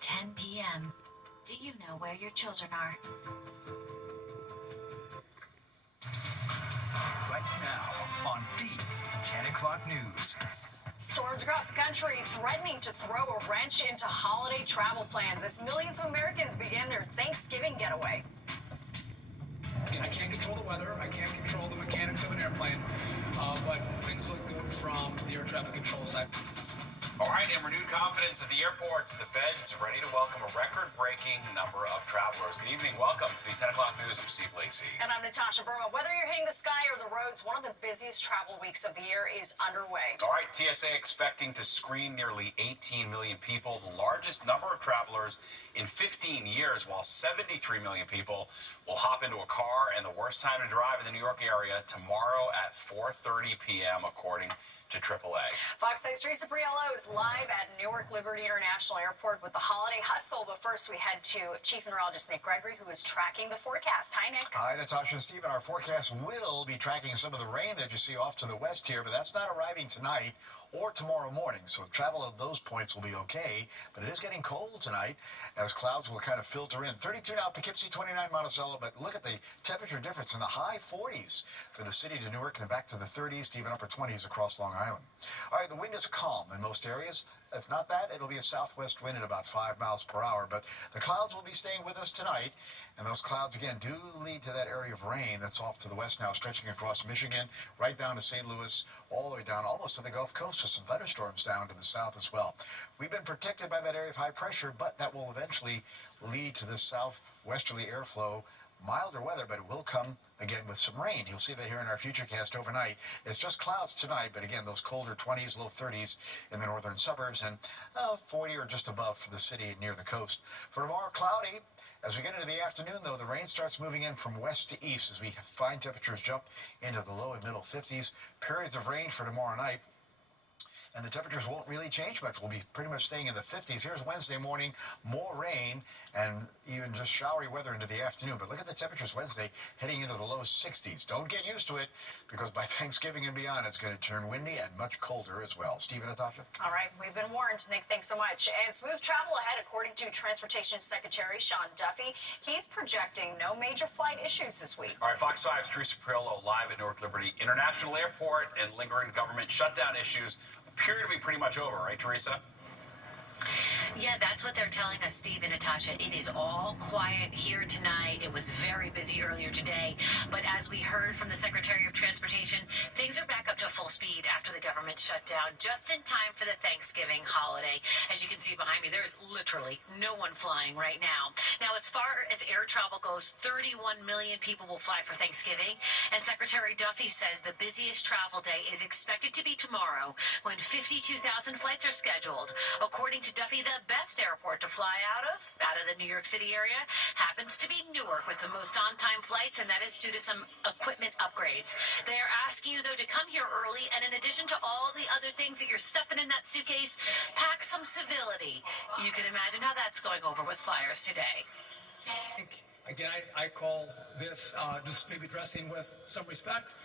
10 p.m. Do you know where your children are? Right now on the 10 o'clock news. Storms across the country threatening to throw a wrench into holiday travel plans as millions of Americans begin their Thanksgiving getaway. I can't control the weather. I can't control the mechanics of an airplane, but things look good from the air traffic control side. All right, in renewed confidence at the airports, the Fed's ready to welcome a record-breaking number of travelers. Good evening. Welcome to the 10 o'clock news. I'm Steve Lacey. And I'm Natasha Verma. Whether you're hitting the sky or the roads, one of the busiest travel weeks of the year is underway. All right, TSA expecting to screen nearly 18 million people, the largest number of travelers in 15 years, while 73 million people will hop into a car. And the worst time to drive in the New York area tomorrow at 4:30 p.m., according to AAA. Fox 6 Teresa Friello is live at Newark Liberty International Airport with the holiday hustle. But first, we head to Chief Meteorologist Nick Gregory, who is tracking the forecast. Hi, Nick. Hi, Natasha and Stephen. Our forecast will be tracking some of the rain that you see off to the west here, but that's not arriving tonight or tomorrow morning. So the travel of those points will be okay, but it is getting cold tonight as clouds will kind of filter in. 32 now, Poughkeepsie, 29 Monticello, but look at the temperature difference in the high 40s for the city to Newark and back to the 30s to even upper 20s across Long Island. All right, the wind is calm in most areas. If not that, it'll be a southwest wind at about 5 miles per hour, but the clouds will be staying with us tonight, and those clouds, again, do lead to that area of rain that's off to the west now, stretching across Michigan, right down to St. Louis, all the way down almost to the Gulf Coast, with some thunderstorms down to the south as well. We've been protected by that area of high pressure, but that will eventually lead to this southwesterly airflow. Milder weather, but it will come again with some rain. You'll see that here in our futurecast overnight. It's just clouds tonight, but again, those colder 20s, low 30s in the northern suburbs, and 40 or just above for the city near the coast. For tomorrow, cloudy. As we get into the afternoon, though, the rain starts moving in from west to east as we find temperatures jump into the low and middle 50s. Periods of rain for tomorrow night. And the temperatures won't really change much. We'll be pretty much staying in the 50s. Here's Wednesday morning, more rain and even just showery weather into the afternoon. But look at the temperatures Wednesday heading into the low 60s. Don't get used to it, because by Thanksgiving and beyond, it's going to turn windy and much colder as well. Steve and Natasha? All right, we've been warned. Nick, thanks so much. And smooth travel ahead, according to Transportation Secretary Sean Duffy. He's projecting no major flight issues this week. All right, Fox 5's Teresa Friello live at Newark Liberty International Airport, and lingering government shutdown issues appear to be pretty much over, right, Teresa? Yeah, that's what they're telling us, Steve and Natasha. It is all quiet here tonight. It was very busy earlier today. But as we heard from the Secretary of Transportation, things are back up to full speed after the government shut down, just in time for the Thanksgiving holiday. As you can see behind me, there is literally no one flying right now. Now, as far as air travel goes, 31 million people will fly for Thanksgiving. And Secretary Duffy says the busiest travel day is expected to be tomorrow, when 52,000 flights are scheduled. According to Duffy, the best airport to fly out of the New York City area, happens to be Newark, with the most on-time flights, and that is due to some equipment upgrades. They are asking you, though, to come here early, and in addition to all the other things that you're stuffing in that suitcase, pack some civility. You can imagine how that's going over with flyers today. Again, I call this just maybe dressing with some respect.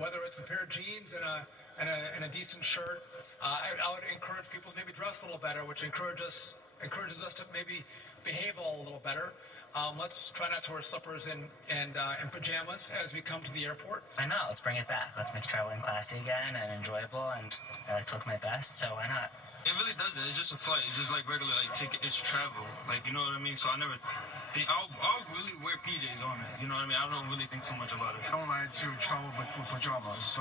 Whether it's a pair of jeans and a decent shirt, I would encourage people to maybe dress a little better, which encourages us to maybe behave a little better. Let's try not to wear slippers and pajamas as we come to the airport. Why not? Let's bring it back. Let's make traveling classy again and enjoyable, and I like to look my best, so why not? It really doesn't. It's just a flight. It's just like regular, ticket. It's travel. You know what I mean? So I never think, I'll really wear PJs on it. You know what I mean? I don't really think too much about it. I don't like to travel with pajamas.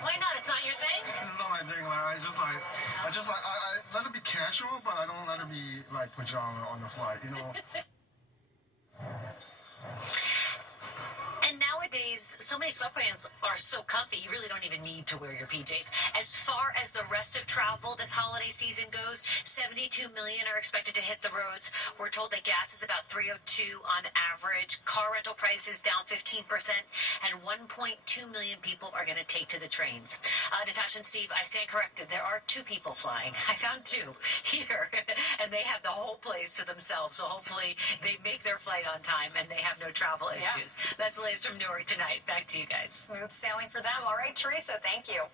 Why not? It's not your thing? It's not my thing. I let it be casual, but I don't let it be like pajama on the flight, you know? And nowadays, so many sweatpants are so comfy, you really don't even need to wear your PJs. As far as the rest of travel this holiday season goes, 72 million are expected to hit the roads. We're told that gas is about $3.02 on average. Car rental prices down 15%, and 1.2 million people are going to take to the trains. Natasha and Steve, I stand corrected. There are 2 people flying. I found 2 here and they have the whole place to themselves. So hopefully they make their flight on time and they have no travel issues. That's the latest from Newark tonight. Back to you guys. Smooth sailing for them. All right, Teresa, thank you.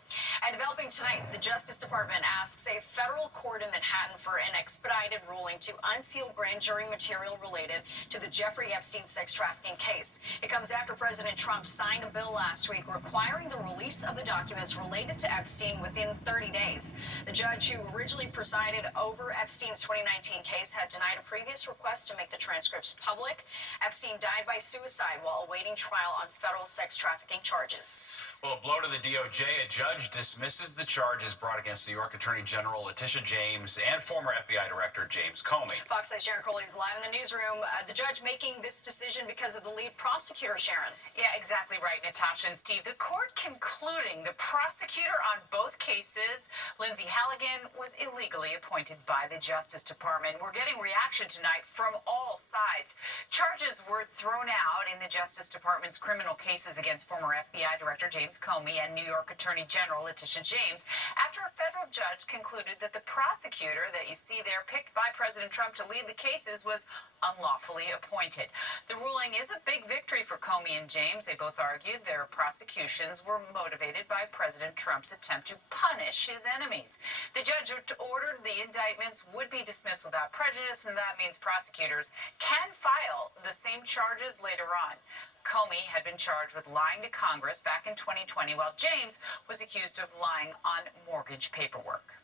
And developing tonight, the Justice Department asks a federal court in Manhattan for an expedited ruling to unseal grand jury material related to the Jeffrey Epstein sex trafficking case. It comes after President Trump signed a bill last week requiring the release of the documents related to Epstein within 30 days. The judge who originally presided over Epstein's 2019 case had denied a previous request to make the transcripts public. Epstein died by suicide while awaiting trial on federal sex trafficking charges. Well, a blow to the DOJ. A judge dismisses the charges brought against New York Attorney General Letitia James and former FBI Director James Comey. Fox 8's Sharon Crowley is live in the newsroom. The judge making this decision because of the lead prosecutor, Sharon. Yeah, exactly right, Natasha and Steve. The court concluding the prosecutor on both cases, Lindsay Halligan, was illegally appointed by the Justice Department. We're getting reaction tonight from all sides. Charges were thrown out in the Justice Department's criminal cases against former FBI Director James Comey and New York Attorney General Letitia James after a federal judge concluded that the prosecutor that you see there, picked by President Trump to lead the cases, was unlawfully appointed. The ruling is a big victory for Comey and James. They both argued their prosecutions were motivated by President Trump's attempt to punish his enemies. The judge ordered the indictments would be dismissed without prejudice, and that means prosecutors can file the same charges later on. Comey had been charged with lying to Congress back in 2020, while James was accused of lying on mortgage paperwork.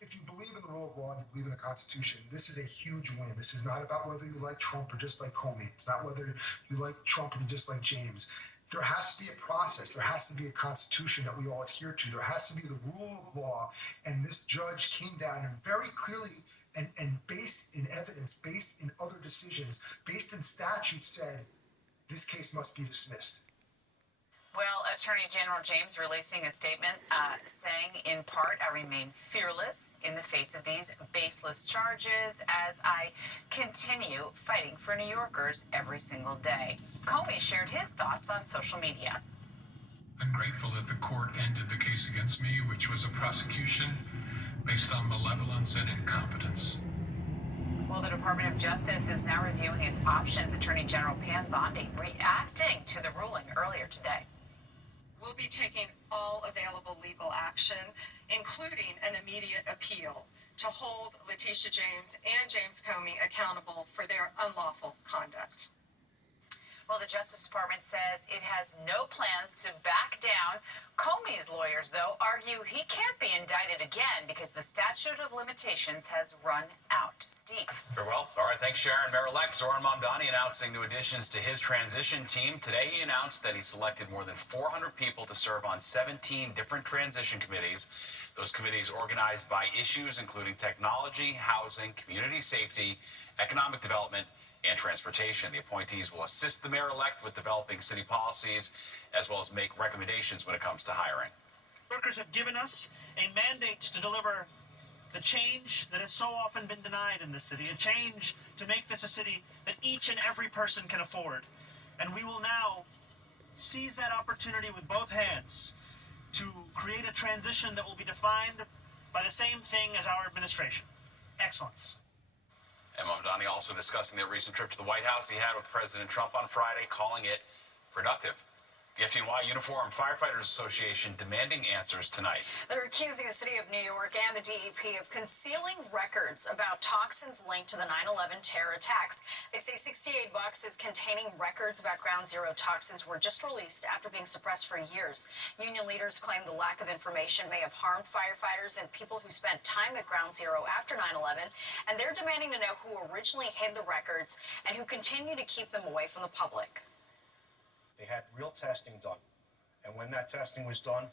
If you believe in the rule of law and you believe in the Constitution, this is a huge win. This is not about whether you like Trump or just like Comey. It's not whether you like Trump or you just like James. There has to be a process. There has to be a Constitution that we all adhere to. There has to be the rule of law. And this judge came down and very clearly and based in evidence, based in other decisions, based in statute, said this case must be dismissed. Well, Attorney General James releasing a statement saying, in part, I remain fearless in the face of these baseless charges as I continue fighting for New Yorkers every single day. Comey shared his thoughts on social media. I'm grateful that the court ended the case against me, which was a prosecution based on malevolence and incompetence. Well, the Department of Justice is now reviewing its options. Attorney General Pam Bondi reacting to the ruling earlier today. We'll be taking all available legal action, including an immediate appeal, to hold Letitia James and James Comey accountable for their unlawful conduct. Well, the Justice Department says it has no plans to back down. Comey's lawyers, though, argue he can't be indicted again because the statute of limitations has run out. Steve. Very well. All right, thanks, Sharon. Mayor-elect Zoran Mamdani announcing new additions to his transition team. Today he announced that he selected more than 400 people to serve on 17 different transition committees. Those committees organized by issues including technology, housing, community safety, economic development, and transportation. The appointees will assist the mayor-elect with developing city policies as well as make recommendations when it comes to hiring. Workers have given us a mandate to deliver the change that has so often been denied in this city, a change to make this a city that each and every person can afford. And we will now seize that opportunity with both hands to create a transition that will be defined by the same thing as our administration: excellence. And Mamdani also discussing their recent trip to the White House he had with President Trump on Friday, calling it productive. The FDNY Uniform Firefighters Association demanding answers tonight. They're accusing the city of New York and the DEP of concealing records about toxins linked to the 9/11 terror attacks. They say 68 boxes containing records about Ground Zero toxins were just released after being suppressed for years. Union leaders claim the lack of information may have harmed firefighters and people who spent time at Ground Zero after 9/11, and they're demanding to know who originally hid the records and who continue to keep them away from the public. They had real testing done, and when that testing was done,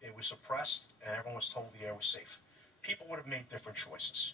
it was suppressed and everyone was told the air was safe. People would have made different choices.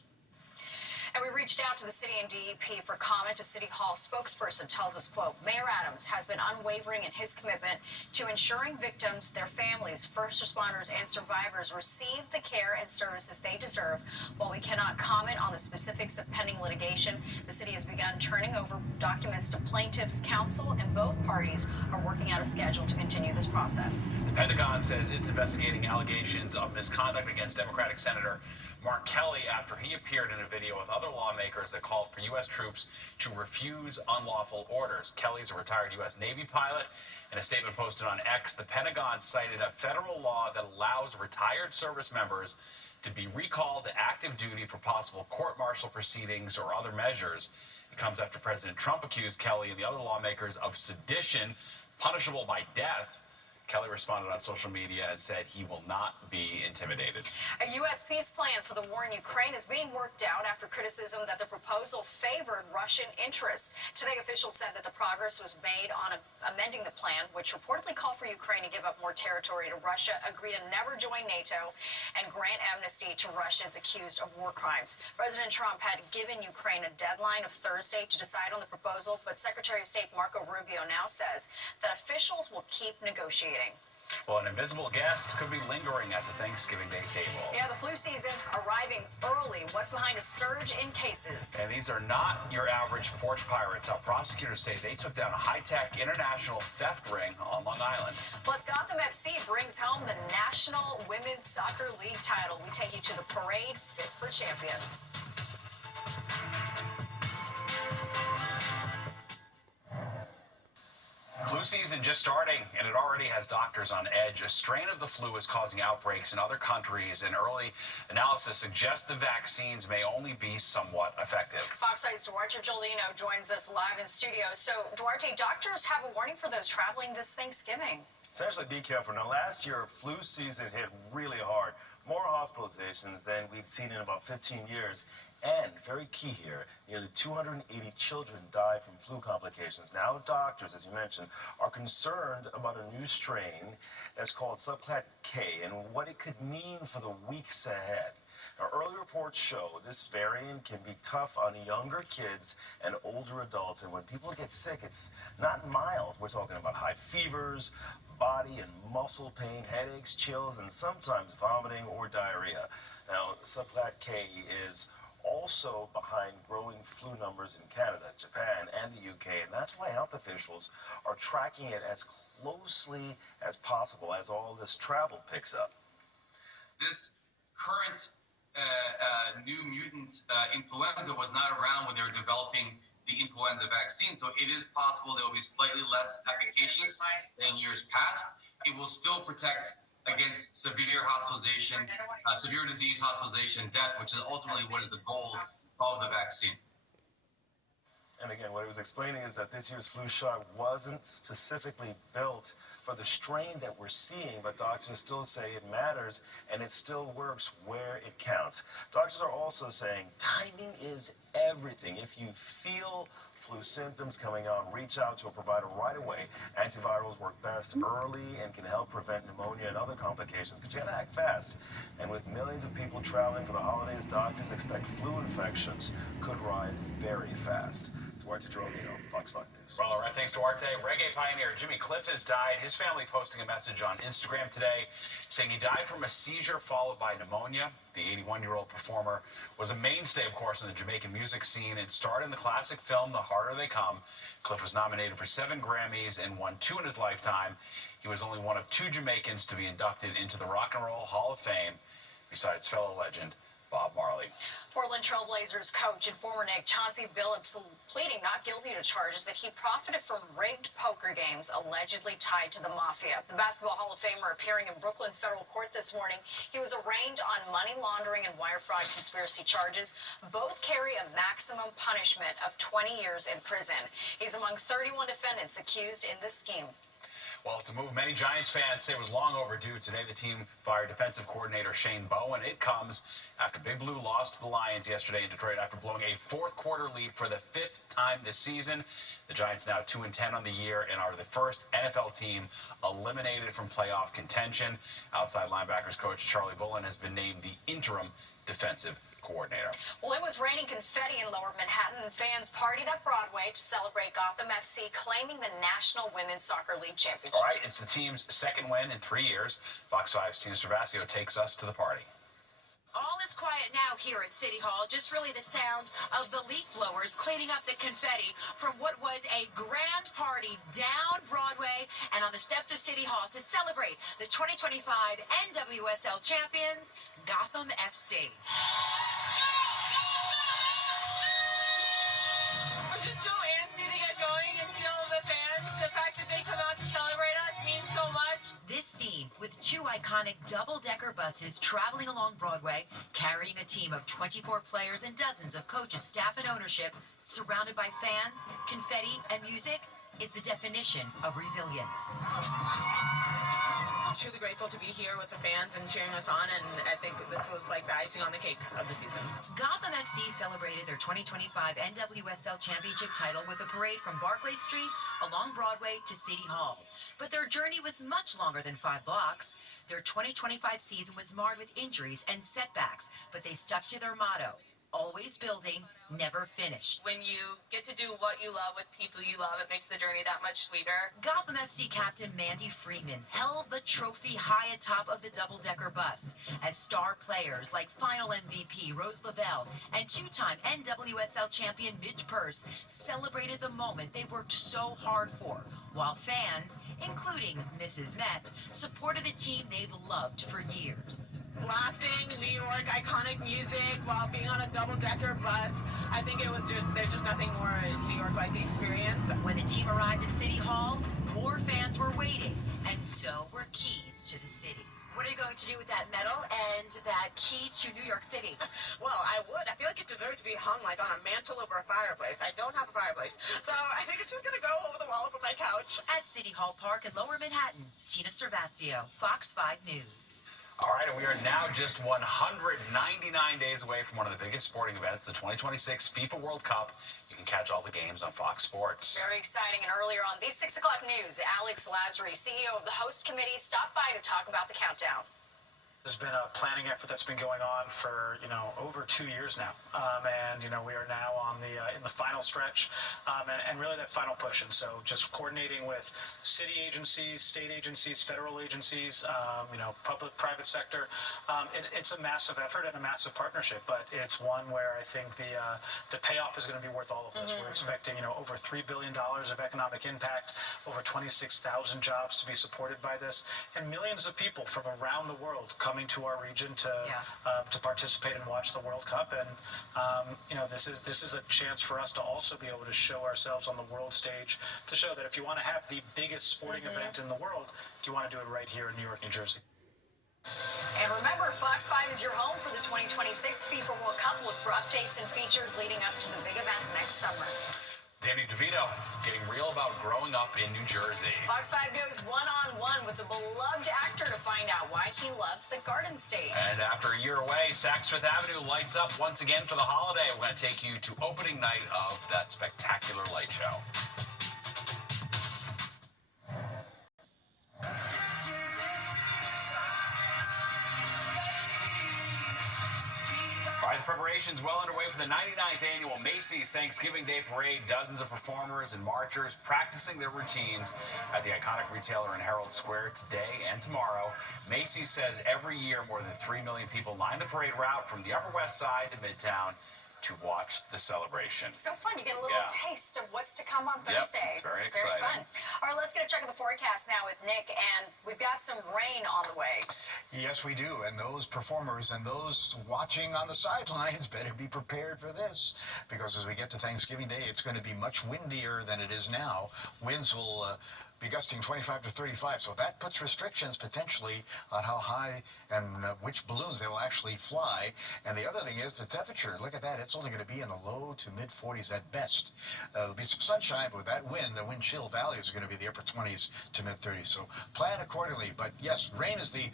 And we reached out to the city and DEP for comment. A City Hall spokesperson tells us, quote, Mayor Adams has been unwavering in his commitment to ensuring victims, their families, first responders, and survivors receive the care and services they deserve. While we cannot comment on the specifics of pending litigation, the city has begun turning over documents to plaintiffs' counsel, and both parties are working out a schedule to continue this process. The Pentagon says it's investigating allegations of misconduct against Democratic Senator Mark Kelly after he appeared in a video with other lawmakers that called for U.S. troops to refuse unlawful orders. Kelly's a retired U.S. Navy pilot. In a statement posted on X, the Pentagon cited a federal law that allows retired service members to be recalled to active duty for possible court-martial proceedings or other measures. It comes after President Trump accused Kelly and the other lawmakers of sedition, punishable by death. Kelly responded on social media and said he will not be intimidated. A U.S. peace plan for the war in Ukraine is being worked out after criticism that the proposal favored Russian interests. Today, officials said that the progress was made on amending the plan, which reportedly called for Ukraine to give up more territory to Russia, agree to never join NATO, and grant amnesty to Russians accused of war crimes. President Trump had given Ukraine a deadline of Thursday to decide on the proposal, but Secretary of State Marco Rubio now says that officials will keep negotiating. Well, an invisible guest could be lingering at the Thanksgiving Day table. Yeah, the flu season arriving early. What's behind a surge in cases? And these are not your average porch pirates. How prosecutors say they took down a high-tech international theft ring on Long Island. Plus, Gotham FC brings home the National Women's Soccer League title. We take you to the parade fit for champions. Flu season just starting, and it already has doctors on edge. A strain of the flu is causing outbreaks in other countries, and early analysis suggests the vaccines may only be somewhat effective. Fox 5's Duarte Jolino joins us live in studio. So, Duarte, doctors have a warning for those traveling this Thanksgiving. Essentially, be careful. Now, last year, flu season hit really hard. More hospitalizations than we've seen in about 15 years. And, very key here, nearly 280 children died from flu complications. Now, doctors, as you mentioned, are concerned about a new strain that's called Subclat K and what it could mean for the weeks ahead. Now, early reports show this variant can be tough on younger kids and older adults. And when people get sick, it's not mild. We're talking about high fevers, body and muscle pain, headaches, chills, and sometimes vomiting or diarrhea. Now, Subclat K is also behind growing flu numbers in Canada, Japan, and the UK, and that's why health officials are tracking it as closely as possible as all this travel picks up. This current new mutant influenza was not around when they were developing the influenza vaccine, so it is possible they will be slightly less efficacious than years past. It will still protect against severe hospitalization, severe disease, hospitalization, death, which is ultimately what is the goal of the vaccine. And again, what he was explaining is that this year's flu shot wasn't specifically built for the strain that we're seeing, but doctors still say it matters and it still works where it counts. Doctors are also saying timing is everything. If you feel flu symptoms coming on, reach out to a provider right away. Antivirals work best early and can help prevent pneumonia and other complications, but you gotta act fast. And with millions of people traveling for the holidays, doctors expect flu infections could rise very fast. Duarte Jolino, Fox 5 News. Well, all right, thanks, Duarte. Reggae pioneer Jimmy Cliff has died. His family posting a message on Instagram today saying he died from a seizure followed by pneumonia. The 81-year-old performer was a mainstay, of course, in the Jamaican music scene and starred in the classic film The Harder They Come. Cliff was nominated for 7 Grammys and won 2 in his lifetime. He was only one of 2 Jamaicans to be inducted into the Rock and Roll Hall of Fame, besides fellow legend Bob Marley. Portland Trailblazers coach and former Knick Chauncey Billups pleading not guilty to charges that he profited from rigged poker games allegedly tied to the mafia. The Basketball Hall of Famer appearing in Brooklyn federal court this morning. He was arraigned on money laundering and wire fraud conspiracy charges. Both carry a maximum punishment of 20 years in prison. He's among 31 defendants accused in this scheme. Well, it's a move many Giants fans say was long overdue. Today, the team fired defensive coordinator Shane Bowen. It comes after Big Blue lost to the Lions yesterday in Detroit after blowing a fourth-quarter lead for the 5th time this season. The Giants now 2-10 on the year and are the first NFL team eliminated from playoff contention. Outside linebackers coach Charlie Bullen has been named the interim defensive coordinator. Well, it was raining confetti in Lower Manhattan. Fans partied up Broadway to celebrate Gotham FC claiming the National Women's Soccer League championship. All right, it's the team's 2nd win in 3 years. Fox 5's Tina Cervasio takes us to the party. All is quiet now here at City Hall, just really the sound of the leaf blowers cleaning up the confetti from what was a grand party down Broadway and on the steps of City Hall to celebrate the 2025 NWSL champions, Gotham FC. We're just so antsy to get going and see all of the fans. The fact that they come out to celebrate us means so much. This scene with two iconic double-decker buses traveling along Broadway, carrying a team of 24 players and dozens of coaches, staff, and ownership, surrounded by fans, confetti, and music, is the definition of resilience. Truly grateful to be here with the fans and cheering us on, and I think this was like the icing on the cake of the season. Gotham FC celebrated their 2025 NWSL championship title with a parade from Barclay Street along Broadway to City Hall. But their journey was much longer than 5 blocks. Their 2025 season was marred with injuries and setbacks, but they stuck to their motto: always building, never finished. When you get to do what you love with people you love, it makes the journey that much sweeter. Gotham FC captain Mandy Freeman held the trophy high atop of the double-decker bus as star players like final MVP Rose Lavelle and two-time NWSL champion Midge Purce celebrated the moment they worked so hard for, while fans, including Mrs. Met, supported the team they've loved for years. Blasting New York iconic music while being on a double-decker bus. I think there's just nothing more New York like the experience. When the team arrived at City Hall, more fans were waiting, and so were keys to the city. What are you going to do with that medal and that key to New York City? Well, I feel like it deserves to be hung like on a mantle over a fireplace. I don't have a fireplace, so I think it's just gonna go over the wall of my couch. At City Hall Park in Lower Manhattan, Tina Servastio, Fox 5 News. All right, and we are now just 199 days away from one of the biggest sporting events, the 2026 FIFA World Cup. You can catch all the games on Fox Sports. Very exciting. And earlier on the 6 o'clock news, Alex Lazary, CEO of the host committee, stopped by to talk about the countdown. There's been a planning effort that's been going on for, over 2 years now. And we are now on in the final stretch and really that final push. And so just coordinating with city agencies, state agencies, federal agencies, public, private sector. It's a massive effort and a massive partnership, but it's one where I think the payoff is going to be worth all of this. We're expecting, over $3 billion of economic impact, over 26,000 jobs to be supported by this, and millions of people from around the world coming to our region to participate and watch the World Cup. And this is a chance for us to also be able to show ourselves on the world stage, to show that if you want to have the biggest sporting event in the world, you want to do it right here in New York, New Jersey. And remember, Fox 5 is your home for the 2026 FIFA World Cup. Look for updates and features leading up to the big event next summer. Danny DeVito getting real about growing up in New Jersey. Fox 5 goes one-on-one with the beloved actor to find out why he loves the Garden State. And after a year away, Saks Fifth Avenue lights up once again for the holiday. We're going to take you to opening night of that spectacular light show. All right, the preparations well underway for the 99th annual Macy's Thanksgiving Day Parade. Dozens of performers and marchers practicing their routines at the iconic retailer in Herald Square today and tomorrow. Macy's says every year more than 3 million people line the parade route from the Upper West Side to Midtown to watch the celebration. So fun. You get a little taste of what's to come on Thursday. Yep, it's very exciting. Very fun. All right, let's get a check of the forecast now with Nick, and we've got some rain on the way. Yes, we do. And those performers and those watching on the sidelines better be prepared for this, because as we get to Thanksgiving Day, it's going to be much windier than it is now. Winds will be gusting 25 to 35, so that puts restrictions potentially on how high and which balloons they will actually fly. And the other thing is the temperature. Look at that. It's only going to be in the low to mid 40s at best. There'll be some sunshine, but with that wind, the wind chill values are going to be the upper 20s to mid 30s. So plan accordingly. But yes, rain is the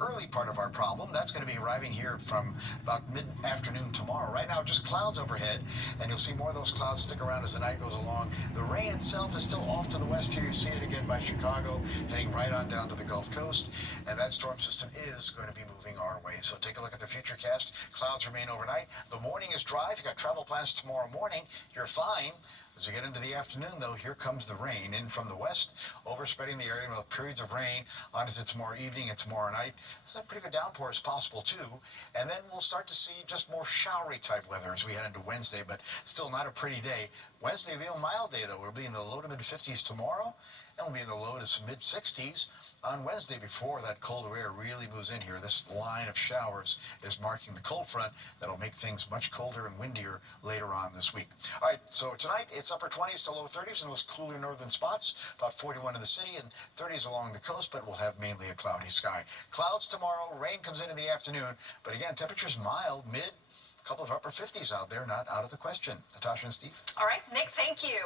early part of our problem. That's going to be arriving here from about mid-afternoon tomorrow. Right now, just clouds overhead, and you'll see more of those clouds stick around as the night goes along. The rain itself is still off to the west here. You see see it again by Chicago, heading right on down to the Gulf Coast, and that storm system is going to be moving our way. So take a look at the futurecast. Clouds remain overnight. The morning is dry. If you got travel plans tomorrow morning, you're fine. As we get into the afternoon, though, here comes the rain in from the west, overspreading the area with periods of rain on into tomorrow evening and tomorrow night. So a pretty good downpour is possible, too. And then we'll start to see just more showery type weather as we head into Wednesday, but still not a pretty day. Wednesday will be a mild day, though. We'll be in the low to mid 50s tomorrow, and we'll be in the low to mid 60s on Wednesday before that colder air really moves in here. This line of showers is marking the cold front that'll make things much colder and windier later on this week. All right, so tonight it's upper 20s to low 30s in those cooler northern spots, about 41 in the city and 30s along the coast, but we'll have mainly a cloudy sky. Clouds tomorrow, rain comes in the afternoon, but again, temperatures mild, mid, couple of upper 50s out there, not out of the question. Natasha and Steve. All right, Nick, thank you.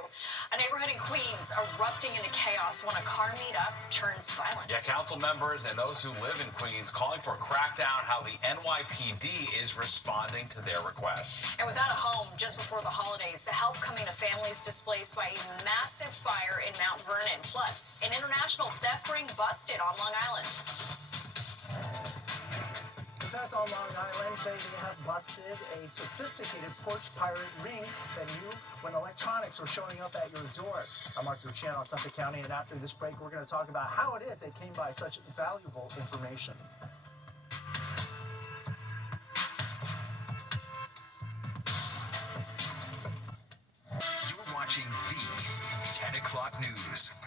A neighborhood in Queens erupting into chaos when a car meetup turns violent. Yeah, council members and those who live in Queens calling for a crackdown how the NYPD is responding to their request. And without a home just before the holidays, the help coming to families displaced by a massive fire in Mount Vernon. Plus, an international theft ring busted on Long Island. That's on Long Island. Today they have busted a sophisticated porch pirate ring that knew when electronics were showing up at your door. I'm Arthur Chan on Suffolk County, and after this break, we're going to talk about how it is they came by such valuable information. You're watching the 10 o'clock news.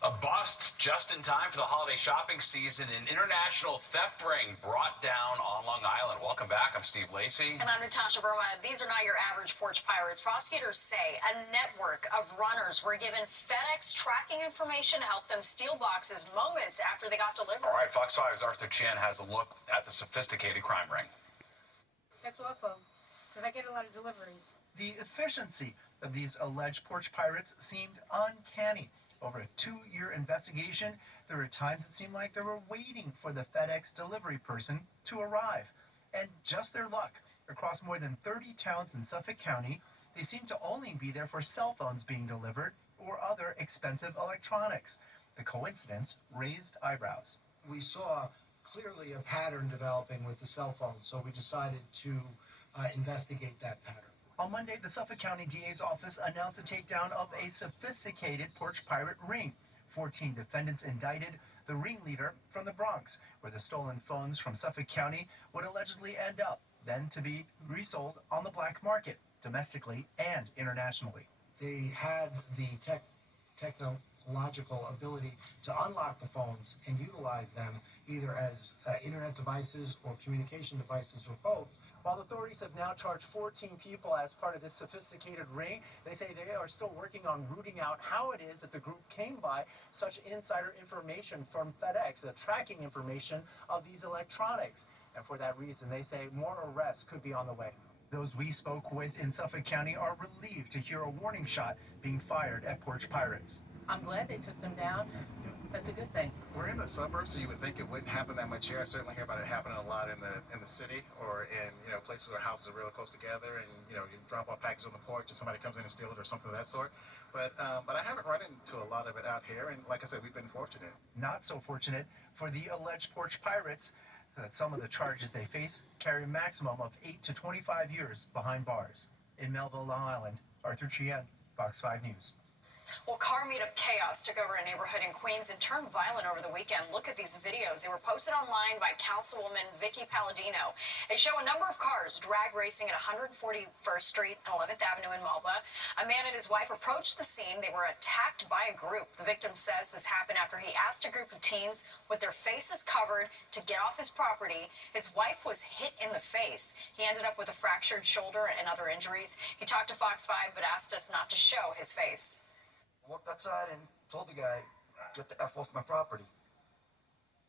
A bust just in time for the holiday shopping season. An international theft ring brought down on Long Island. Welcome back. I'm Steve Lacey. And I'm Natasha Verma. These are not your average porch pirates. Prosecutors say a network of runners were given FedEx tracking information to help them steal boxes moments after they got delivered. All right, Fox 5's Arthur Chan has a look at the sophisticated crime ring. That's awful, because I get a lot of deliveries. The efficiency of these alleged porch pirates seemed uncanny. Over a 2-year investigation, there were times it seemed like they were waiting for the FedEx delivery person to arrive. And just their luck, across more than 30 towns in Suffolk County, they seemed to only be there for cell phones being delivered or other expensive electronics. The coincidence raised eyebrows. We saw clearly a pattern developing with the cell phones, so we decided to investigate that pattern. On Monday, the Suffolk County DA's office announced the takedown of a sophisticated porch pirate ring. 14 defendants indicted, the ringleader from the Bronx, where the stolen phones from Suffolk County would allegedly end up, then to be resold on the black market, domestically and internationally. They had the technological ability to unlock the phones and utilize them either as internet devices or communication devices or both. While authorities have now charged 14 people as part of this sophisticated ring, they say they are still working on rooting out how it is that the group came by such insider information from FedEx, the tracking information of these electronics. And for that reason, they say more arrests could be on the way. Those we spoke with in Suffolk County are relieved to hear a warning shot being fired at porch pirates. I'm glad they took them down. That's a good thing. We're in the suburbs, so you would think it wouldn't happen that much here. I certainly hear about it happening a lot in the city or in places where houses are really close together, and you drop off packages on the porch and somebody comes in and steals it or something of that sort. But I haven't run into a lot of it out here, and like I said, we've been fortunate. Not so fortunate for the alleged porch pirates that some of the charges they face carry a maximum of 8 to 25 years behind bars. In Melville, Long Island, Arthur Chien, Fox 5 News. Well, car meetup chaos took over a neighborhood in Queens and turned violent over the weekend. Look at these videos. They were posted online by Councilwoman Vicky Palladino. They show a number of cars drag racing at 141st Street and 11th Avenue in Malba. A man and his wife approached the scene. They were attacked by a group. The victim says this happened after he asked a group of teens with their faces covered to get off his property. His wife was hit in the face. He ended up with a fractured shoulder and other injuries. He talked to Fox 5 but asked us not to show his face. Walked outside and told the guy, get the F off my property.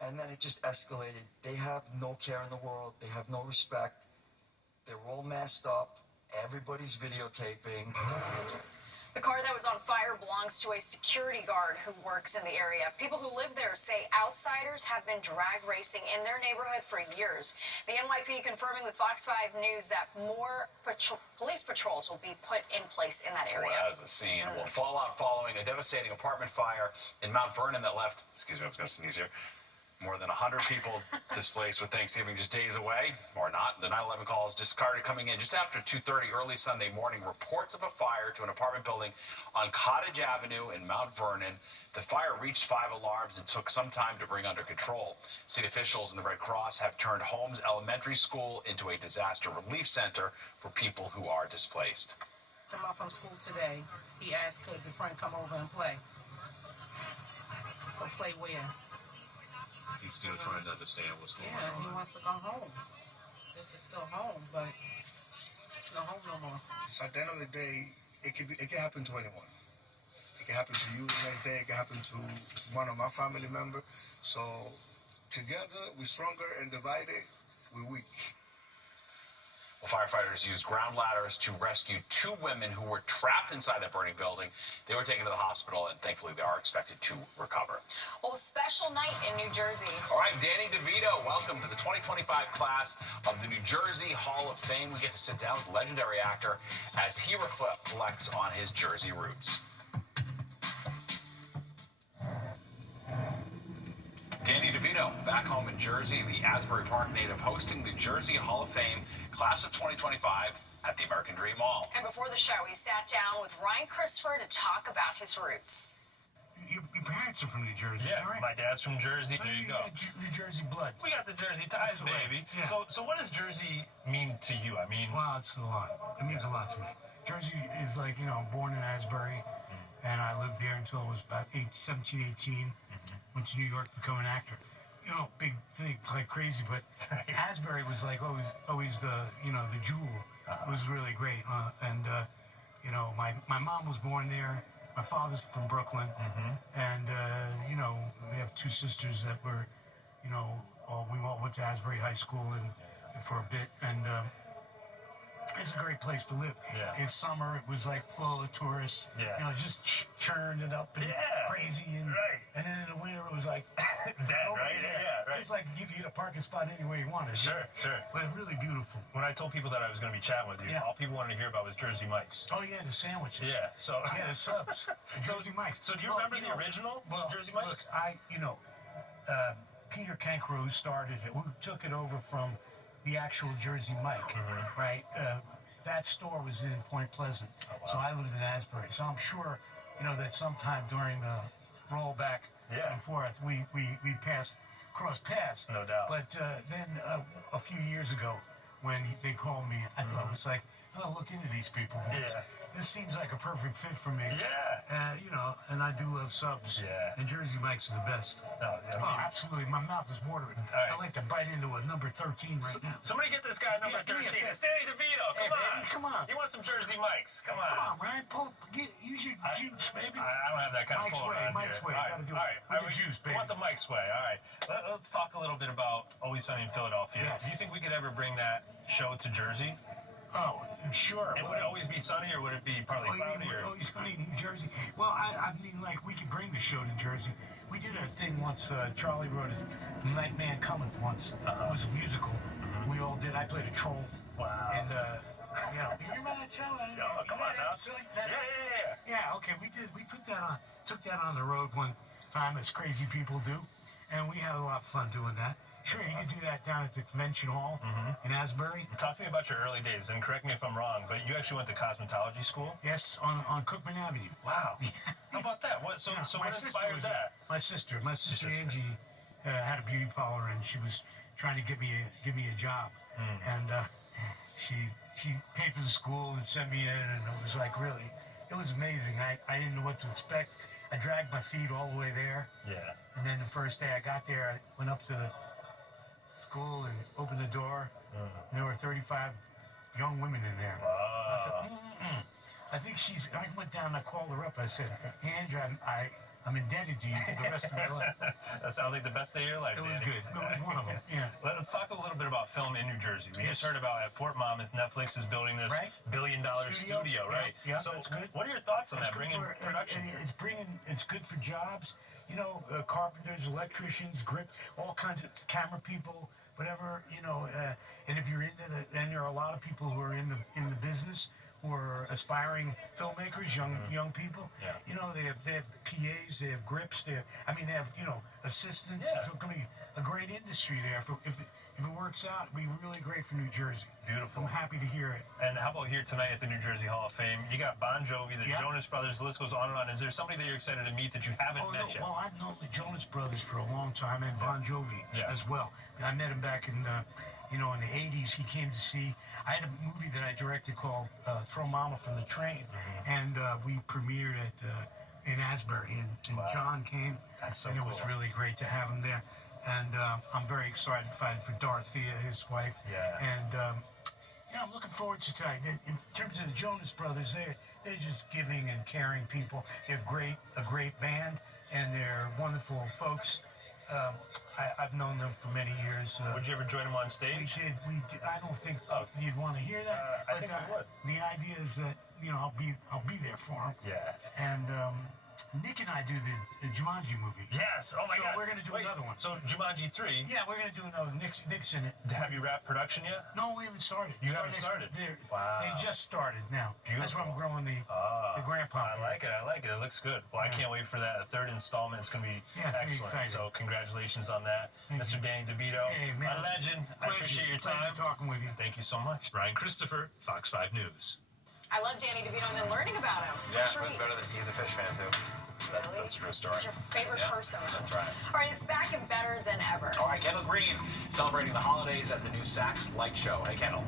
And then it just escalated. They have no care in the world. They have no respect. They're all messed up. Everybody's videotaping. The car that was on fire belongs to a security guard who works in the area. People who live there say outsiders have been drag racing in their neighborhood for years. The NYPD confirming with Fox 5 News that more police patrols will be put in place in that area. Well, as a scene, will fallout following a devastating apartment fire in Mount Vernon that left, excuse me, I was going to sneeze here, more than 100 people displaced with Thanksgiving just days away, or not. The 9/11 calls just started coming in just after 2:30 early Sunday morning. Reports of a fire to an apartment building on Cottage Avenue in Mount Vernon. The fire reached 5 alarms and took some time to bring under control. City officials and the Red Cross have turned Holmes Elementary School into a disaster relief center for people who are displaced. Come out from school today. He asked, could the friend come over and play? Or play where? He's still trying to understand what's going on. Yeah, he wants to go home. This is still home, but it's no home no more. So at the end of the day, it can happen to anyone. It can happen to you the next day. It can happen to one of my family members. So together, we're stronger, and divided, we're weak. Well, firefighters used ground ladders to rescue 2 women who were trapped inside that burning building. They were taken to the hospital, and thankfully they are expected to recover. Well, special night in New Jersey. All right, Danny DeVito, welcome to the 2025 class of the New Jersey Hall of Fame. We get to sit down with the legendary actor as he reflects on his Jersey roots. Danny DeVito, back home in Jersey, the Asbury Park native, hosting the Jersey Hall of Fame class of 2025 at the American Dream Mall. And before the show, he sat down with Ryan Christopher to talk about his roots. Your parents are from New Jersey, yeah, right? My dad's from Jersey. There you go. New Jersey blood. We got the Jersey ties, baby. Yeah. So what does Jersey mean to you? I mean, well, it's a lot. It means a lot to me. Jersey is like, I'm born in Asbury, and I lived there until I was about 17, 18. Went to New York to become an actor. Big thing, like crazy, but Asbury was like always the, the jewel. It was really great. My mom was born there. My father's from Brooklyn. And, we have 2 sisters that were, we all went to Asbury High School and for a bit. And it's a great place to live. Yeah. In summer, it was like full of tourists. Yeah. Just churned it up and crazy. And then in the winter, it was like dead, right? Yeah, right. It's like you could get a parking spot anywhere you wanted. Sure. But it's really beautiful. When I told people that I was going to be chatting with you, all people wanted to hear about was Jersey Mike's. Oh yeah, the sandwiches. Yeah. So yeah, the subs. Jersey Mike's. So do you remember the original Jersey Mike's? Look, Peter Cankro, who started it, who took it over from the actual Jersey Mike, right? That store was in Point Pleasant, so I lived in Asbury. So I'm sure, that sometime during the rollback and forth, we crossed paths. No doubt. But then a few years ago, when they called me, I thought it was like, oh, look into these people. This seems like a perfect fit for me. Yeah. And I do love subs. Yeah. And Jersey Mike's are the best. Oh, absolutely. My mouth is watering. Right. I like to bite into a number 13 right now. Somebody get this guy number 13. It's Danny DeVito. Come on. You want some Jersey Mike's? Come on. Come on, Ryan. Use your juice, baby. I don't have that kind of pull around Mike's here. way. Gotta do it. With juice, baby. I want the Mike's way. All right. Let's talk a little bit about Always Sunny in Philadelphia. Yes. Do you think we could ever bring that show to Jersey? Oh, sure. And would it always be sunny, or would it be partly cloudy? Always sunny in New Jersey. Well, I mean, like, we could bring the show to Jersey. We did a thing once. Charlie wrote it. The Night Man Cometh once. It was a musical. We all did. I played a troll. Wow. And you remember that show? Come on now. Yeah. Okay, we did. We put that on. Took that on the road one time, as crazy people do, and we had a lot of fun doing that. Sure, you can do that down at the convention hall in Asbury. Talk to me about your early days, and correct me if I'm wrong, but you actually went to cosmetology school? Yes, on Cookman Avenue. Wow. How about that? What inspired that? My sister Angie had a beauty parlor, and she was trying to give me a job, and she paid for the school and sent me in, and it was like it was amazing. I didn't know what to expect. I dragged my feet all the way there. Yeah. And then the first day I got there, I went up to the school and opened the door. And there were 35 young women in there. Wow. I said, I think I went down and I called her up. I said, Andrea, I'm indebted to you for the rest of my life. That sounds like the best day of your life. It was Danny. good. It was one of them. Yeah. Let's talk a little bit about film in New Jersey. We just heard about at Fort Monmouth, Netflix is building this billion-dollar studio, right? Yeah, so that's good. What are your thoughts on It's that? good Bringing for, production. It's good for jobs. You know, carpenters, electricians, grip, all kinds of camera people, whatever. You know, and if you're into the, and there are a lot of people who are in the business, who are aspiring filmmakers, young people. Yeah. You know, they have PAs, they have grips, they have assistants. It's going to be a great industry there. If it works out, it'll be really great for New Jersey. Beautiful. I'm happy to hear it. And how about here tonight at the New Jersey Hall of Fame? You got Bon Jovi, the Jonas Brothers, the list goes on and on. Is there somebody that you're excited to meet that you haven't met yet? Well, I've known the Jonas Brothers for a long time, and Bon Jovi as well. I met him back in in the 80s. He came to see, I had a movie that I directed called Throw Mama from the Train, and we premiered in Asbury, and John came, and it was really great to have him there. And I'm very excited for Dorothea, his wife, and I'm looking forward to tonight. In terms of the Jonas Brothers, they're just giving and caring people. They're a great band, and they're wonderful folks. I've known them for many years. Would you ever join them on stage? We did. I don't think you'd want to hear that. I think we would. The idea is that I'll be there for them. Yeah. And Nick and I do the Jumanji movie. Yes. Oh my God. So we're gonna do another one. So Jumanji 3. Yeah, we're gonna do another. Nick's in it. Have you wrapped production yet? No, we haven't started. You haven't started? Wow. They just started now. Beautiful. That's why I'm growing the grandpa. I like it. It looks good. Well, I can't wait for that. The third installment is going to be excellent. Exciting. So congratulations on that. Mr. Danny DeVito, Hey, man. a legend. I appreciate your time. Talking with you. Thank you so much. Brian Christopher, Fox 5 News. I love Danny DeVito and then learning about him. Yeah, it was better than he's a fish fan too. That's a true story. He's your favorite person. That's right. All right, it's back and better than ever. All right, Kendall Green celebrating the holidays at the new Saks Light Show. Hey, Kendall.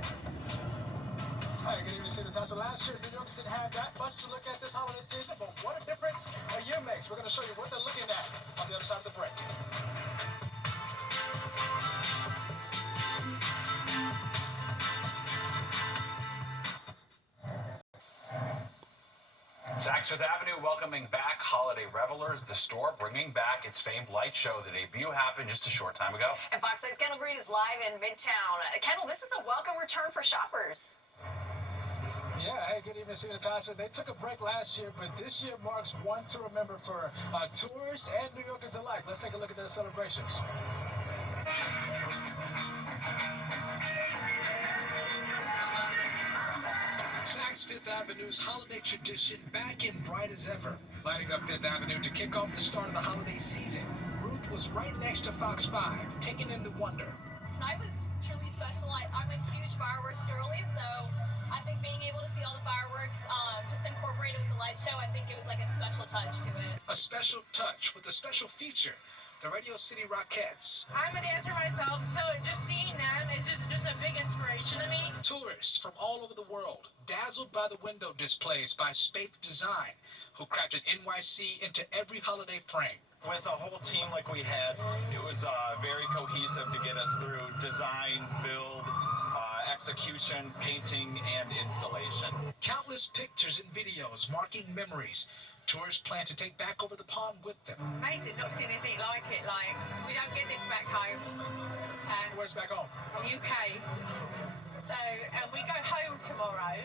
Hi, good evening, City Natasha. Last year, New York didn't have that much to look at this holiday season, but what a difference a year makes. We're going to show you what they're looking at on the other side of the break. Saks Fifth Avenue welcoming back holiday revelers. The store bringing back its famed light show. The debut happened just a short time ago. And Fox 6's Kendall Green is live in Midtown. Kendall, this is a welcome return for shoppers. Yeah, hey, good evening, City Natasha. They took a break last year, but this year marks one to remember for tourists and New Yorkers alike. Let's take a look at their celebrations. Saks Fifth Avenue's holiday tradition back and bright as ever. Lighting up Fifth Avenue to kick off the start of the holiday season. Ruth was right next to Fox 5, taking in the wonder. Tonight was truly special. I'm a huge fireworks girly, so I think being able to see all the fireworks just incorporated with the light show, I think it was like a special touch to it. A special touch with a special feature. The Radio City Rockettes. I'm a dancer myself, so just seeing them is just a big inspiration to me. Tourists from all over the world, dazzled by the window displays by Spaith Design, who crafted NYC into every holiday frame. With a whole team like we had, it was very cohesive to get us through design, build, execution, painting, and installation. Countless pictures and videos marking memories. Tourists plan to take back over the pond with them. Amazing, not seen anything like it. Like, we don't get this back home. Where's back home? UK. So, and we go home tomorrow.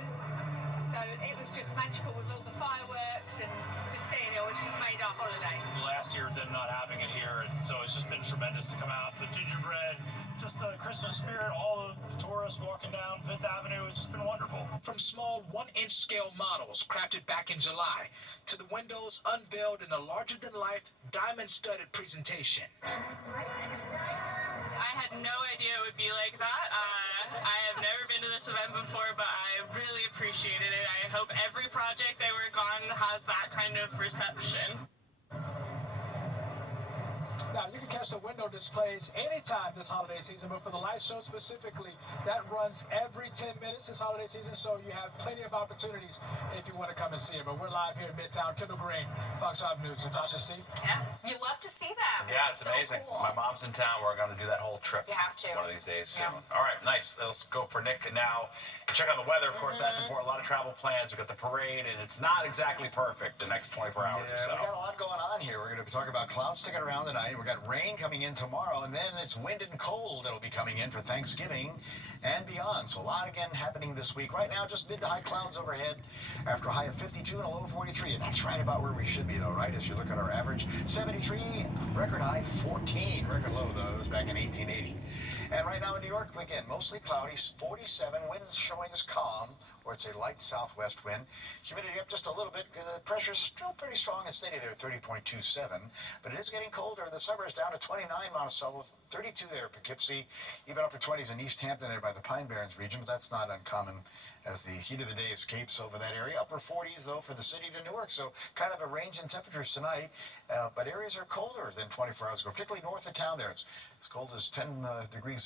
So it was just magical with all the fireworks and just seeing it. It's just made our holiday. Last year, them not having it here, and so it's just been tremendous to come out. The gingerbread, just the Christmas spirit, all the tourists walking down Fifth Avenue, it's just been wonderful. From small 1-inch scale models crafted back in July to the windows unveiled in a larger-than-life diamond-studded presentation. I had no idea it would be like that. I have never been to this event before, but I really appreciated it. I hope every project I work on has that kind of reception. Now, you can catch the window displays anytime this holiday season, but for the light show specifically, that runs every 10 minutes this holiday season, so you have plenty of opportunities if you want to come and see it. But we're live here in Midtown. Kendall Green, Fox 5 News. Natasha, Steve. Yeah, you love to see them. Yeah, it's so amazing. Cool. My mom's in town. We're going to do that whole trip. You have to. One of these days soon. All right, nice. Let's go for Nick now. Check out the weather. Of course, that's important. A lot of travel plans. We've got the parade, and it's not exactly perfect the next 24 hours or so. We got a lot going on here. We're going to be talking about clouds sticking around tonight. We've got rain coming in tomorrow, and then it's wind and cold that'll be coming in for Thanksgiving and beyond. So a lot again happening this week. Right now, just mid to high clouds overhead after a high of 52 and a low of 43. And that's right about where we should be, though, right? As you look at our average, 73, record high, 14. Record low, though, it was back in 1880. And right now in New York, again, mostly cloudy, 47, winds showing as calm, or it's a light southwest wind. Humidity up just a little bit. Pressure's still pretty strong and steady there, 30.27. But it is getting colder. The suburbs down to 29, Monticello, 32 there, Poughkeepsie, even upper 20s in East Hampton there by the Pine Barrens region. But that's not uncommon as the heat of the day escapes over that area. Upper 40s, though, for the city to Newark. So kind of a range in temperatures tonight. But areas are colder than 24 hours ago, particularly north of town there. It's as cold as 10 degrees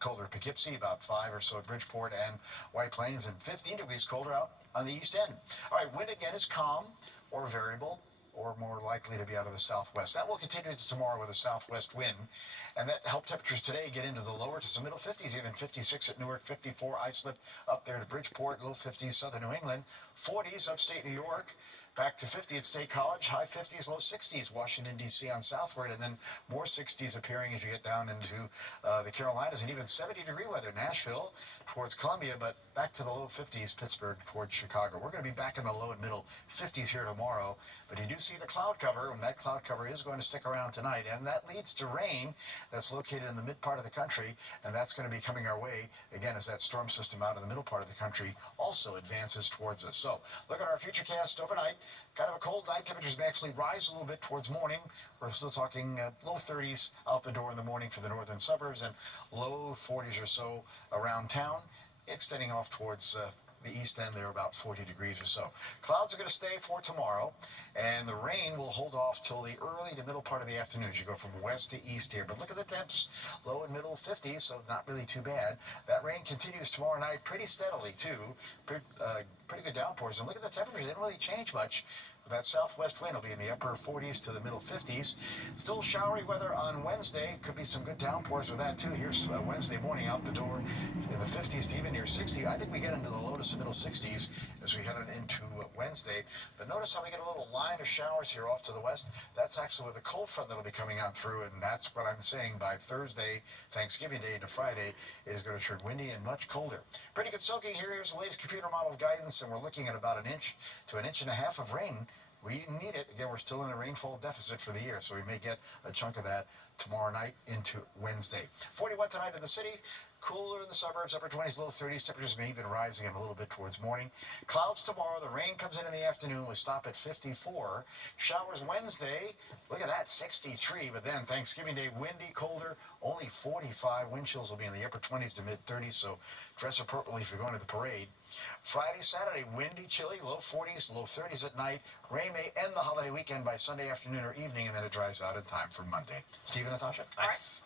colder at Poughkeepsie, about 5 or so at Bridgeport and White Plains, and 15 degrees colder out on the east end. All right, wind again is calm or variable, or more likely to be out of the southwest. That will continue tomorrow with a southwest wind, and that helped temperatures today get into the lower to some middle 50s, even 56 at Newark, 54 Islip up there to Bridgeport, low 50s southern New England, 40s upstate New York, back to 50 at State College, high 50s, low 60s Washington, D.C. on southward, and then more 60s appearing as you get down into the Carolinas, and even 70-degree weather, Nashville towards Columbia, but back to the low 50s, Pittsburgh towards Chicago. We're going to be back in the low and middle 50s here tomorrow, but you do see the cloud cover, and that cloud cover is going to stick around tonight, and that leads to rain that's located in the mid part of the country, and that's going to be coming our way again as that storm system out in the middle part of the country also advances towards us. So look at our futurecast overnight. Kind of a cold night. Temperatures may actually rise a little bit towards morning. We're still talking low 30s out the door in the morning for the northern suburbs, and low 40s or so around town, extending off towards the east end there, about 40 degrees or so. Clouds are going to stay for tomorrow, and the rain will hold off till the early to middle part of the afternoon as you go from west to east here. But look at the temps, low and middle 50s, so not really too bad. That rain continues tomorrow night pretty steadily, too. Pretty good downpours. And look at the temperatures. They don't really change much. That southwest wind will be in the upper 40s to the middle 50s. Still showery weather on Wednesday. Could be some good downpours with that, too. Here's Wednesday morning out the door in the 50s to even near 60. I think we get into the low to middle 60s as we head on into Wednesday. But notice how we get a little line of showers here off to the west. That's actually with a cold front that'll be coming on through, and that's what I'm saying. By Thursday, Thanksgiving Day into Friday, it is going to turn windy and much colder. Pretty good soaking here. Here's the latest computer model guidance, and we're looking at about 1 inch to 1.5 inches of rain. We need it. Again, we're still in a rainfall deficit for the year, so we may get a chunk of that tomorrow night into Wednesday. 41 tonight in the city. Cooler in the suburbs, upper 20s, low 30s. Temperatures may even rise again a little bit towards morning. Clouds tomorrow. The rain comes in the afternoon. We stop at 54. Showers Wednesday. Look at that, 63. But then Thanksgiving Day, windy, colder, only 45. Wind chills will be in the upper 20s to mid 30s, so dress appropriately if you're going to the parade. Friday, Saturday, windy, chilly, low 40s, low 30s at night. Rain may end the holiday weekend by Sunday afternoon or evening, and then it dries out in time for Monday. Steve and Natasha? Nice.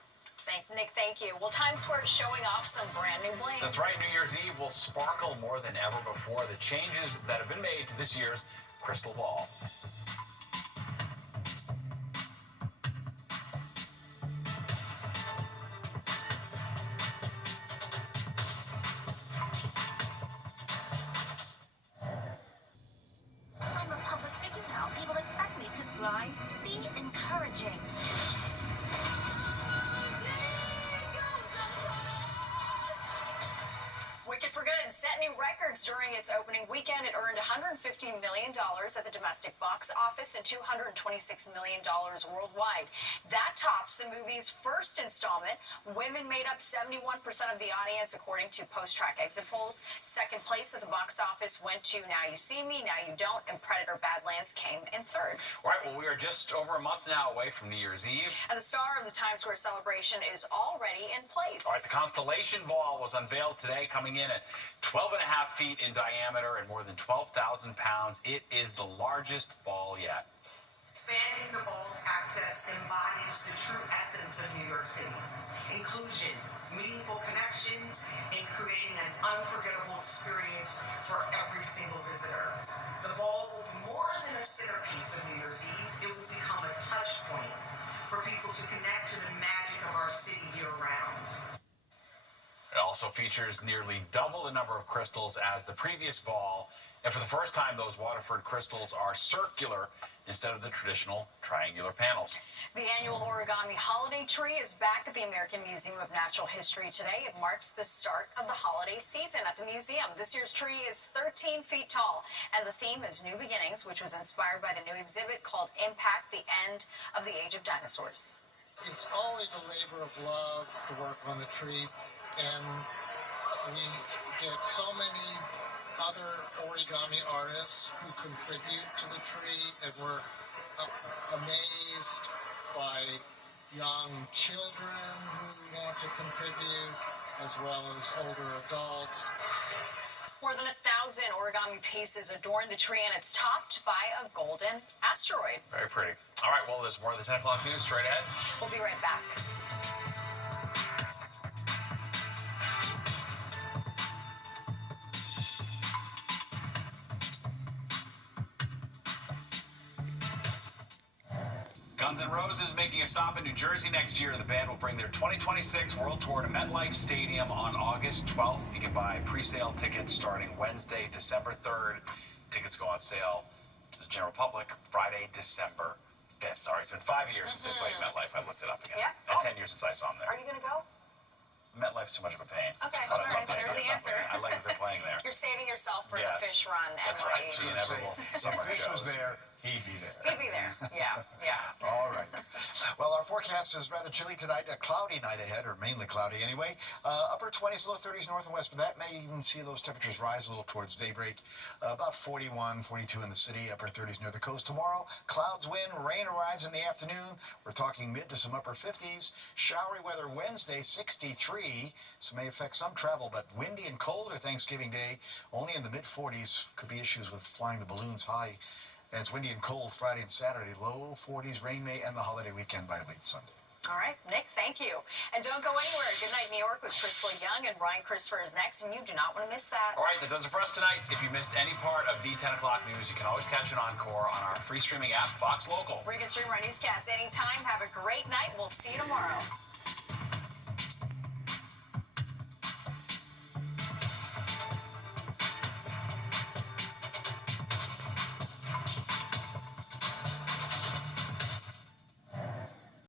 Nick, thank you. Well, Times Square is showing off some brand new bling. That's right. New Year's Eve will sparkle more than ever before. The changes that have been made to this year's crystal ball. I'm a public figure now. People expect me to lie, be encouraging. Wicked for Good set new records during its opening weekend. It earned $150 million at the domestic box office and $226 million worldwide. That tops the movie's first installment. Women made up 71% of the audience, according to post-track exit polls. Second place at the box office went to Now You See Me, Now You Don't, and Predator Badlands came in third. All right, well, we are just over a month now away from New Year's Eve. And the star of the Times Square celebration is already in place. All right, the Constellation Ball was unveiled today, coming in at 12.5 feet in diameter and more than 12,000 pounds. It is the largest ball yet. Expanding the ball's access embodies the true essence of New York City. Inclusion, meaningful connections, and creating an unforgettable experience for every single visitor. The ball will be more than a centerpiece of New Year's Eve. It will become a touch point for people to connect to the magic of our city year-round. It also features nearly double the number of crystals as the previous ball, and for the first time, those Waterford crystals are circular instead of the traditional triangular panels. The annual origami holiday tree is back at the American Museum of Natural History today. It marks the start of the holiday season at the museum. This year's tree is 13 feet tall, and the theme is New Beginnings, which was inspired by the new exhibit called Impact: The End of the Age of Dinosaurs. It's always a labor of love to work on the tree, and we get so many other origami artists who contribute to the tree, and we're amazed by young children who want to contribute, as well as older adults. More than 1,000 origami pieces adorn the tree, and it's topped by a golden asteroid. Very pretty. All right, well, there's more of the 10 o'clock news straight ahead. We'll be right back. Guns N' Roses making a stop in New Jersey next year. The band will bring their 2026 World Tour to MetLife Stadium on August 12th. You can buy pre-sale tickets starting Wednesday, December 3rd. Tickets go on sale to the general public Friday, December 5th. All right, it's been 5 years since they played MetLife. I looked it up again. Yeah. And 10 years since I saw them there. Are you going to go? MetLife's too much of a pain. Okay, But all right, there's the answer. I like that they're playing there. You're saving yourself for the Yes, fish run and that's right. rain. The inevitable summer If Fish was shows. there, he'd be there. He'd be there. Yeah, yeah. All right. Well, our forecast is rather chilly tonight. A cloudy night ahead, or mainly cloudy anyway. Upper 20s, low 30s north and west, but that may even see those temperatures rise a little towards daybreak. About 41, 42 in the city, upper 30s near the coast. Tomorrow, clouds win, rain arrives in the afternoon. We're talking mid to some upper 50s. Showery weather Wednesday, 63. So may affect some travel, but windy and colder Thanksgiving Day. Only in the mid 40s. Could be issues with flying the balloons high. And it's windy and cold Friday and Saturday. Low 40s, rain may end the holiday weekend by late Sunday. All right, Nick, thank you. And don't go anywhere. Good Night New York with Crystal Young and Ryan Christopher is next, and you do not want to miss that. All right, that does it for us tonight. If you missed any part of the 10 o'clock news, you can always catch an encore on our free streaming app, Fox Local. We can stream our newscast anytime. Have a great night. We'll see you tomorrow.